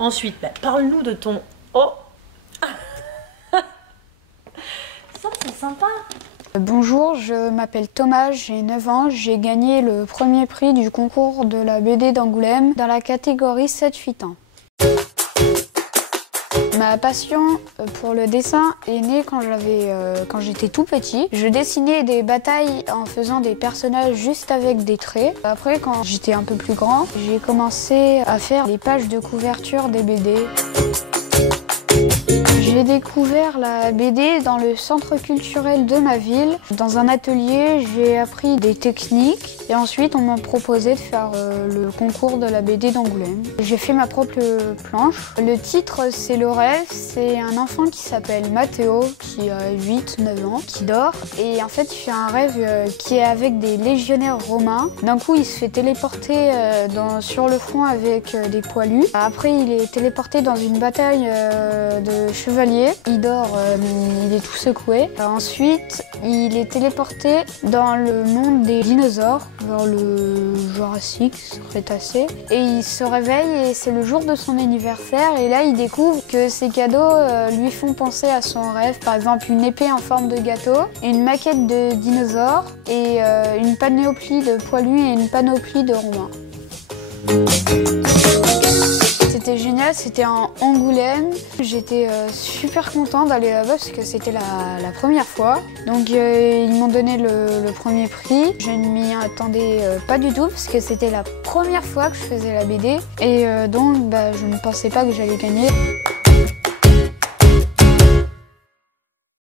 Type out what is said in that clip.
Ensuite, parle-nous de ton... Oh. Ça, c'est sympa. Bonjour, je m'appelle Thomas, j'ai 9 ans. J'ai gagné le premier prix du concours de la BD d'Angoulême dans la catégorie 7-8 ans. Ma passion pour le dessin est née quand j'étais tout petit. Je dessinais des batailles en faisant des personnages juste avec des traits. Après, quand j'étais un peu plus grand, j'ai commencé à faire les pages de couverture des BD. J'ai découvert la BD dans le centre culturel de ma ville. Dans un atelier, j'ai appris des techniques et ensuite on m'a proposé de faire le concours de la BD d'Angoulême. J'ai fait ma propre planche. Le titre, c'est Le Rêve. C'est un enfant qui s'appelle Mathéo, qui a 8-9 ans, qui dort. Et en fait, il fait un rêve qui est avec des légionnaires romains. D'un coup, il se fait téléporter sur le front avec des poilus. Après, il est téléporté dans une bataille de chevaliers. Il dort, il est tout secoué. Ensuite, il est téléporté dans le monde des dinosaures, vers le Jurassique, Crétacé. Et il se réveille et c'est le jour de son anniversaire. Et là, il découvre que ses cadeaux lui font penser à son rêve. Par exemple, une épée en forme de gâteau, une maquette de dinosaures et une panoplie de poilus et une panoplie de romains. C'était génial, c'était en Angoulême. J'étais super contente d'aller là-bas parce que c'était la première fois. Donc ils m'ont donné le premier prix. Je ne m'y attendais pas du tout parce que c'était la première fois que je faisais la BD. Et donc je ne pensais pas que j'allais gagner.